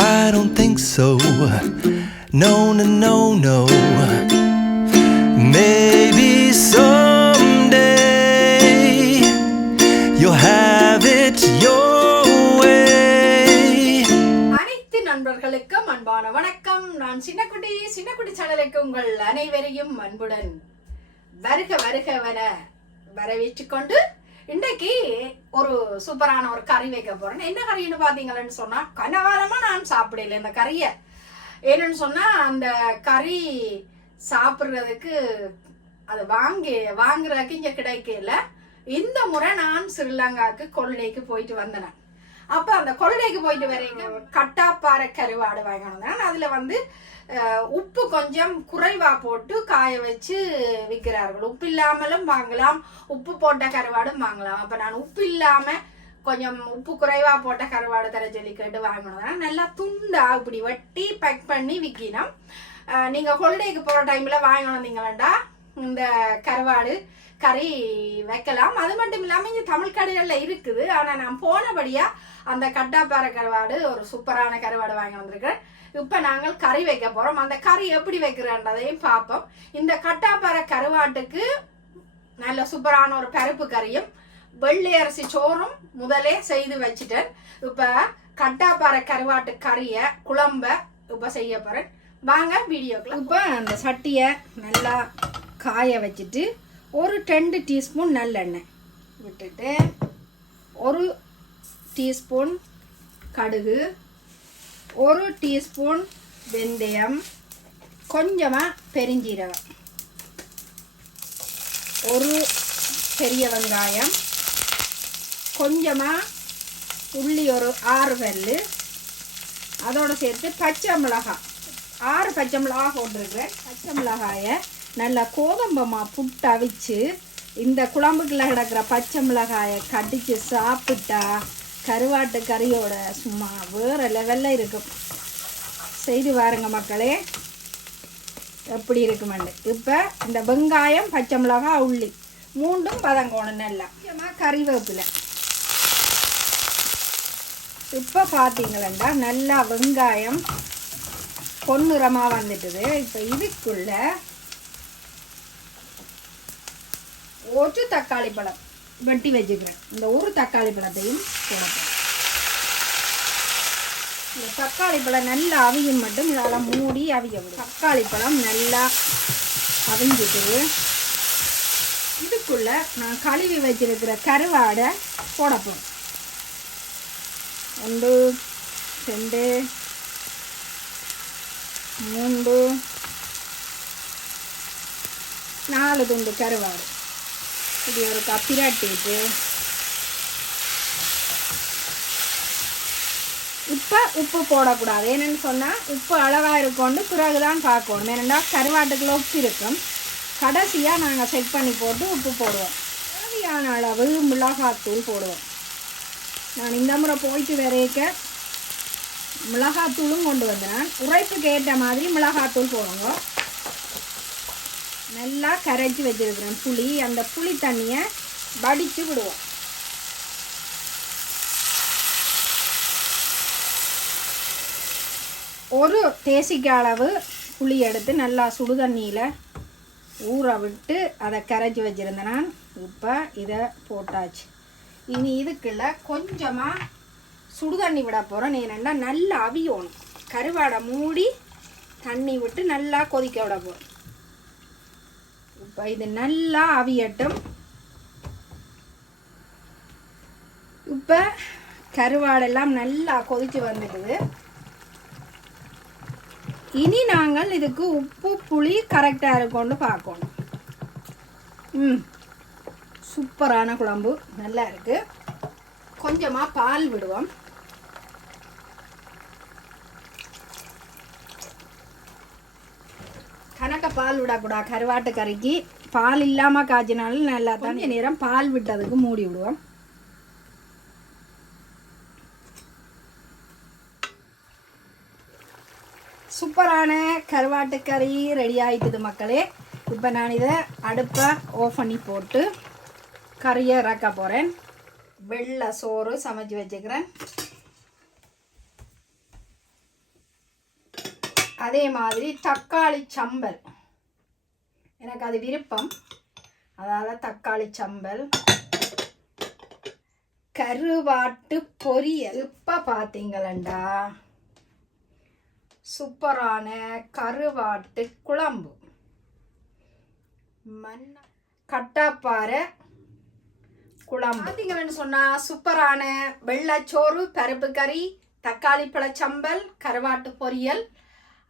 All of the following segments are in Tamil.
I don't think so. No, no, no, no. Maybe someday you'll have it your way. அனைத்து நண்பர்களுக்கும் அன்பான வணக்கம் நான் சின்னக்குட்டி சின்னக்குட்டி சேனலுக்கு உங்கள் அனைவரையும் அன்புடன் வருக வருகவன வரவேற்றுக் கொண்டு இன்றைக்கு ஒரு சூப்பரான ஒரு கறி வைக்க போறேன். என்ன கறின்னு பாத்தீங்கன்னு சொன்னா கனகாலமா நான் சாப்பிடல இந்த கறியை. ஏன்னு சொன்னா அந்த கறி சாப்பிட்றதுக்கு அது வாங்கி வாங்குறதுக்கு இங்க கிடைக்கல. இந்த முறை நான் ஸ்ரீலங்காவுக்கு கொள்ளைக்கு போயிட்டு வந்தேன். அப்ப அந்த கொள்ளைக்கு போயிட்டு வரீங்க கட்டாப்பாறை கருவாடு வாங்கணும். அதுல வந்து உப்பு கொஞ்சம் குறைவா போட்டு காய வச்சு விற்கிறார்கள் உப்பு இல்லாமலும் வாங்கலாம். உப்பு போட்ட கருவாடும் வாங்கலாம். அப்ப நான் உப்பு இல்லாம கொஞ்சம் உப்பு குறைவா போட்ட கருவாடு தர சொல்லி கேட்டு வாங்கணும் நல்லா துண்டா இப்படி வெட்டி பேக் பண்ணி விற்கினோம் நீங்க ஹொலிடேக்கு போற டைம்ல வாங்கி வந்தீங்களா இந்த கருவாடு கறி வைக்கலாம். அது மட்டும் இல்லாமல் இங்கே தமிழ் கடைகளில் இருக்குது. ஆனால் நான் போனபடியா அந்த கட்டாப்பாறை கருவாடு ஒரு சூப்பரான கருவாடு வாங்கி வந்திருக்கேன். இப்போ நாங்கள் கறி வைக்க போகிறோம் அந்த கறி எப்படி வைக்கிறன்றதையும் பார்ப்போம். இந்த கட்டாப்பாறை கருவாட்டுக்கு நல்ல சூப்பரான ஒரு பருப்பு கறியும் வெள்ளை அரிசி சோறும் முதலே செய்து வச்சுட்டேன். இப்போ கட்டாப்பாறை கருவாட்டு கறியை குழம்ப இப்போ செய்ய போகிறேன் வாங்க வீடியோக்குள்ள. இப்போ அந்த சட்டியை நல்லா காய வச்சுட்டு ஒரு ரெண்டு டீஸ்பூன் நல்லெண்ணெய் விட்டுட்டு ஒரு டீஸ்பூன் கடுகு ஒரு டீஸ்பூன் வெந்தயம் கொஞ்சமாக பெருஞ்சீரகம் ஒரு பெரிய வெங்காயம் கொஞ்சமாக உள்ளி ஒரு ஆறு பல்லு அதோடு சேர்த்து பச்சை மிளகாய். ஆறு பச்சை மிளகாய் போட்டிருக்கிறேன். பச்சை மிளகாயை நல்லா கோதம்பமாக புட்டு அவிச்சு இந்த குழம்புக்குள்ள கிடக்கிற பச்சை மிளகாயை கடித்து சாப்பிட்டா கருவாட்டு கறியோட சும்மா வேறு லெவலில் இருக்கும். செய்து பாருங்க மக்களே. எப்படி இருக்குமெண்டு இப்போ இந்த வெங்காயம் பச்சை மிளகாய் உள்ளி. மூண்டும் பதங்கோணும் நல்லா முக்கியமாக கறிவேப்பிலை. இப்போ பார்த்தீங்களா நல்லா வெங்காயம் பொன்னிறமாக வந்துட்டுது. இப்போ இதுக்குள்ளே ஒரு தக்காளி பழம். வெட்டி வச்சுக்கிறேன். இந்த ஒரு தக்காளி பழத்தையும் போடணும் இந்த தக்காளி பழம் நல்லா அவியும் மட்டும் இதால் மூடி அவிய விடும் தக்காளி பழம் நல்லா அவிஞ்சிட்டு இதுக்குள்ள நான் கழுவி வச்சிருக்கிற கருவாடை போடப்போம் ஒன்று ரெண்டு மூன்று நாலு துண்டு கருவாடு. இது ஒரு கப்பிராட்டிட்டு இப்போ உப்பு போடக்கூடாது. ஏன்னு சொன்னால் உப்பு அளவாக இருக்கும்னு பிறகு தான் பார்க்கணும். ஏனெண்டா கருவாட்டுக்குள்ள உப்பு இருக்கும். கடைசியாக நாங்கள் செக் பண்ணி போட்டு உப்பு போடுவோம். தேவையான அளவு மிளகாத்தூள் போடுவோம். நான் இந்த முறை போயிட்டு வரைக்க மிளகாத்தூளும் கொண்டு வந்தேன். உரைப்புக்கு ஏற்ற மாதிரி மிளகாத்தூள் போடுங்க. நல்லா கரைச்சி வச்சிருக்கிறேன் புளி. அந்த புளி தண்ணியை வடித்து விடுவோம். ஒரு தேசிக்க அளவு புளி எடுத்து நல்லா சுடு தண்ணியில் ஊற விட்டு அதை கரைச்சி வச்சுருந்தேன் நான். இப்போ இதை போட்டாச்சு. இனி இதுக்குள்ள கொஞ்சமாக சுடு தண்ணி விட போகிறோம் ஏனென்னா நல்லா அவியணும். கருவாடை மூடி தண்ணி விட்டு நல்லா கொதிக்க விட போகிறோம் இப்போ இது நல்லா அவியட்டும் இப்போ கருவாடெல்லாம் நல்லா கொதிச்சு வந்துடுது. இனி நாங்கள் இதுக்கு உப்பு புளி கரெக்டாக இருக்கும்னு பார்க்கணும். ம் சூப்பரான குழம்பு நல்லா இருக்கு. கொஞ்சமாக பால் விடுவோம். கணக்க பால் விடக்கூடாது கருவாட்டு கறிக்கு பால் இல்லாமல் காய்ச்சினாலும் நல்லா தான் நேரம் பால் விட்டதுக்கு மூடி விடுவோம். சூப்பரான கருவாட்டு கறி ரெடி ஆயிட்டுது மக்களே. இப்போ நான் இதை அடுப்பை ஆஃப் பண்ணி போட்டு கறியை இறக்க போகிறேன் வெள்ளை சோறு சமைச்சு வச்சுக்கிறேன். அதே மாதிரி தக்காளி சம்பல். எனக்கு அது விருப்பம். அதனால் தக்காளி சம்பல். கருவாட்டு பொரியல். இப்போ பார்த்தீங்களண்டா சூப்பரான கருவாட்டு குழம்பு. மண் கட்டாப்பாறை குழம்பு. பார்த்தீங்கன்னு சொன்னால் சூப்பரான வெள்ளைச்சோறு பருப்பு கறி தக்காளி பழச்சம்பல் கருவாட்டு பொரியல்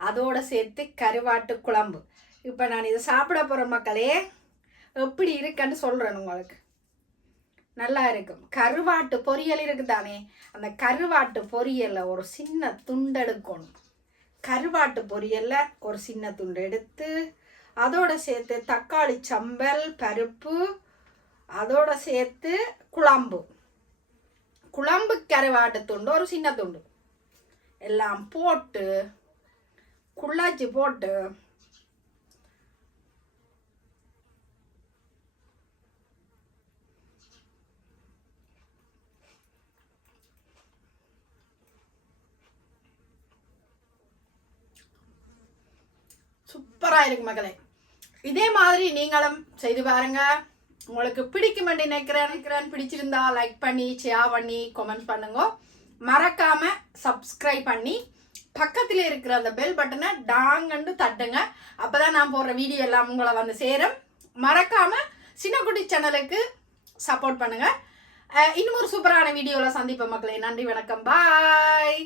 அதோட சேர்த்து கருவாட்டு குழம்பு. இப்போ நான் இதை சாப்பிட போகிற மக்களே. எப்படி இருக்குன்னு சொல்கிறேன் உங்களுக்கு. நல்லா இருக்கும். கருவாட்டு பொரியல் இருக்குதானே? அந்த கருவாட்டு பொரியலை ஒரு சின்ன துண்டு எடுக்கணும். கருவாட்டு பொரியலில் ஒரு சின்ன துண்டு எடுத்து அதோட சேர்த்து தக்காளி சம்பல் பருப்பு அதோட சேர்த்து குழம்பு. குழம்பு கருவாட்டு துண்டு ஒரு சின்ன துண்டு. எல்லாம் போட்டு குள்ளாச்சி போட்டு சூப்பராக இருக்கு மகளே. இதே மாதிரி நீங்களும் செய்து பாருங்க. உங்களுக்கு பிடிக்கும் நினைக்கிறேன். நினைக்கிறேன். பிடிச்சிருந்தா லைக் பண்ணி ஷேர் பண்ணி கமெண்ட் பண்ணுங்க. மறக்காம சப்ஸ்கிரைப் பண்ணி பக்கத்தில் இருக்கிற அந்த பெல் பட்டனை டாங்கன்னு தட்டுங்க. அப்பதான் நான் போடுற வீடியோ எல்லாம் உங்களை வந்து சேரும். மறக்காமல் சின்னக்குட்டி சேனலுக்கு சப்போர்ட் பண்ணுங்கள் இன்னும் ஒரு சூப்பரான வீடியோவில் சந்திப்போம் மக்களே. நன்றி வணக்கம். பாய்